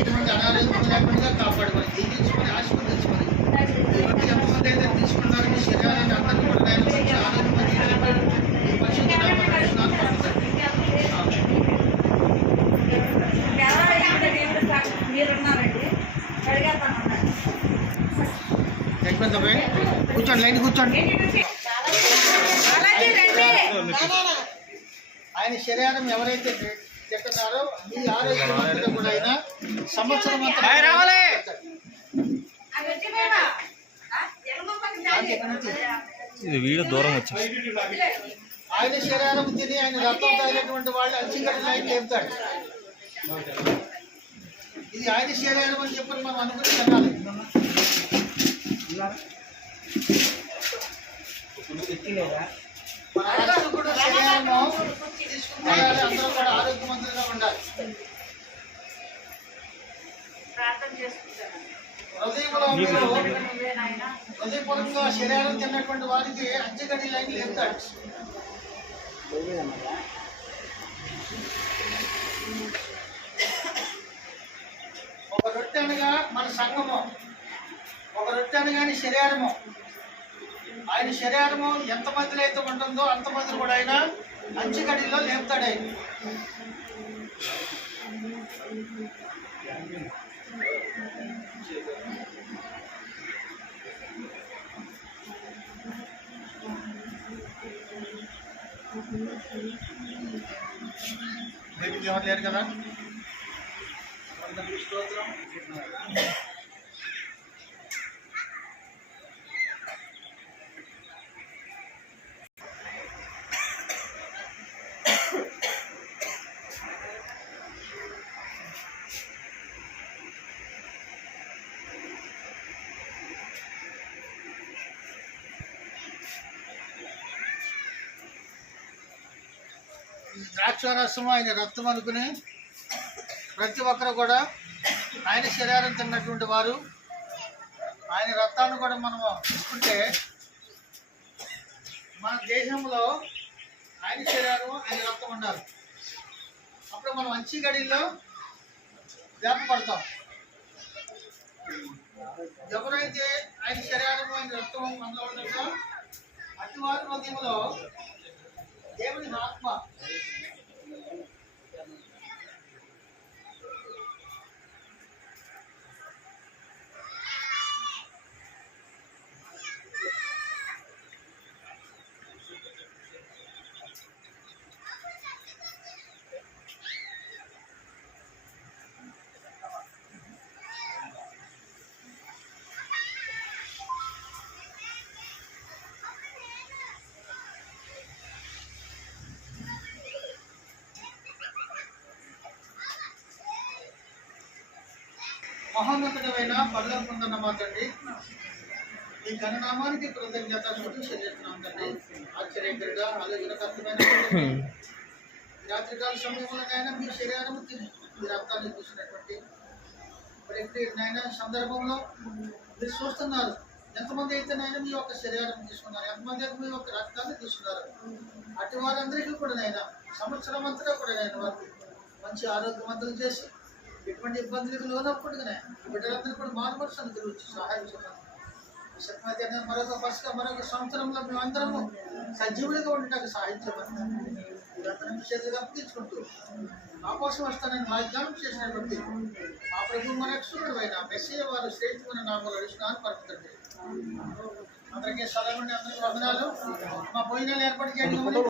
ఎటువంటి అనారోగ్యం లేకుండా కాపాడుకోవాలి. దీవించుకొని ఆశీర్వదించుకొని ఎంతమంది అయితే తీసుకున్నారు మీ శరీరాన్ని అందరినీ కూడా మంచి కూర్చోండి, లైన్ కూర్చోండి. ఆయన శరీరం ఎవరైతే చెప్తున్నారో మీ ఆరోగ్యం కూడా అయినా సంవత్సరం అంతా రావాలి. ఇది వీడియో దూరం వచ్చింది. ఆయన శరీరం తిని ఆయన రక్తం తాగినటువంటి వాళ్ళు అంచిగడ్డ లైన్ లేపుతాడు. ఇది ఆయన శరీరం అని చెప్పని మనం అనుకుని తినాలి. మన అందరూ కూడా శరీరము తీసుకుంటారు, అందరూ కూడా ఆరోగ్యవంతంగా ఉండాలి. హృదయపూర్వకంగా శరీరం తిన్నటువంటి వారికి అంచెగడ్డి లైన్ లేపుతాడు. ఒక రొట్టె అనగా మన సంఘము, ఒక రొట్టె అనగాని శరీరము. ఆయన శరీరము ఎంతమందిలో అయితే ఉంటుందో అంతమంది కూడా ఆయన అంచెగడ్డిలో లేపుతాడు. ఆయన బయటికి ఎవరు లేరు కదా. ద్రాక్షారసము ఆయన రక్తం అనుకుని ప్రతి ఒక్కరు కూడా ఆయన శరీరం తిన్నటువంటి వారు ఆయన రక్తాన్ని కూడా మనం తీసుకుంటే మన దేశంలో ఆయన శరీరం ఆయన రక్తం ఉండాలి. అప్పుడు మనం మంచి గడిలో వ్యాపపడతాం. ఎవరైతే ఆయన శరీరం ఆయన రక్తం మనలో ఉంటుందో అటు వారి హృదయంలో దేవుని ఆత్మ మహోన్నతమైన పరలోకమున్న మా తండ్రి, ఈ ఘననామానికి కృతజ్ఞత చెల్లిస్తున్నాం తండ్రి. ఆశ్చర్యకరుగా ఆలోచనకర్తమైన రాత్రికాల సమయంలోనైనా మీ శరీరం మీ రక్తాన్ని చూసినటువంటి నాయన సందర్భంలో మీరు చూస్తున్నారు. ఎంతమంది అయితే నాయన మీ యొక్క శరీరం తీసుకున్నారు, ఎంతమంది అయితే మీ యొక్క రక్తాన్ని తీసుకున్నారు, అటు వారందరికీ కూడా నాయన సంవత్సరం అంతా కూడా నాయన వారికి మంచి ఆరోగ్యవంతులు చేసి ఎటువంటి ఇబ్బందులకు లోనప్పుడుగానే బిడ్డలందరూ కూడా మారుమనసును గురించి సహాయం చేయాలి. మరొక సంవత్సరంలో మేమందరము సజీవులుగా ఉండటానికి సహాయం చేయమని మీరందరం చేతిగా అప్పగించుకుంటూ మా కోసం వస్తానని వాగ్దానం చేసినటువంటి మా ప్రభు మన రక్షకుడు అయిన మెస్సీయ వారు శ్రేష్ఠమైన నామాలు అడుగుతున్నాను పలుకుతండి. అందరికీ సలహా అందరికీ వందనాలు. మా భోజనాలు ఏర్పాటు చేయండి.